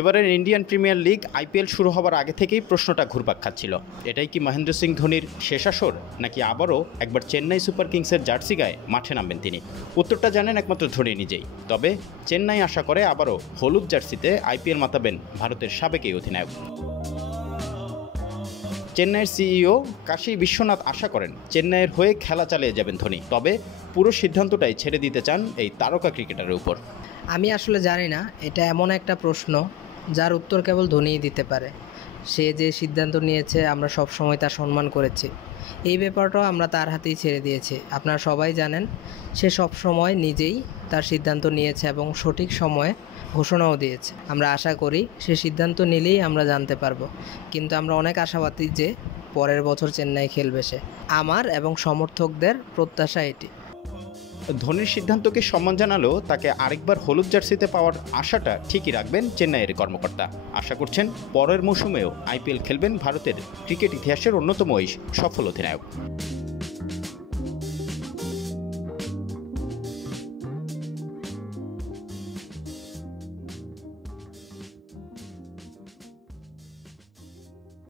এবারের Indian premier league IPL শুরু হবার আগে থেকেই প্রশ্নটা ঘুরপাক খাচ্ছিল, এটাই কি মহেন্দ্র সিং ধোনির শেষ আসর, নাকি আবারও একবার চেন্নাই সুপার কিংসের জার্সি গায়ে মাঠে নামবেন তিনি? উত্তরটা জানেন একমাত্র ধোনি নিজেই। তবে চেন্নাই আশা করে আবারও হলুদ জার্সিতে আইপিএল মাতাবেন ভারতের সাবেক এই অধিনায়ক। চেন্নাইয়ের সিইও কাশী বিশ্বনাথ আশা করেন চেন্নাইয়ের হয়ে খেলা চালিয়ে যাবেন ধোনি, তবে পুরো সিদ্ধান্তটাই ছেড়ে দিতে চান এই তারকা ক্রিকেটারের উপর। আমি আসলে জানি না, এটা এমন একটা প্রশ্ন যার উত্তর কেবল ধোনিই দিতে পারে। সে যে সিদ্ধান্ত নিয়েছে আমরা সব সময় তার সম্মান করেছি, এই ব্যাপারটাও আমরা তার হাতেই ছেড়ে দিয়েছি। আপনারা সবাই জানেন সে সব সময় নিজেই তার সিদ্ধান্ত নিয়েছে এবং সঠিক সময়ে ঘোষণাও দিয়েছে। আমরা আশা করি সে সিদ্ধান্ত নিলেই আমরা জানতে পারবো, কিন্তু আমরা অনেক আশাবাদী যে পরের বছর চেন্নাই খেলবে সে। আমার এবং সমর্থকদের প্রত্যাশা এটি। ধোনির সিদ্ধান্তকে সম্মান জানালেও তাকে আরেকবার হলুদ জার্সিতে পাওয়ার আশাটা ঠিকই রাখবেন চেন্নাইয়ের কর্মকর্তা। আশা করছেন পরের মৌসুমেও আইপিএল খেলবেন ভারতের ক্রিকেট ইতিহাসের অন্যতম এই সফল অধিনায়ক।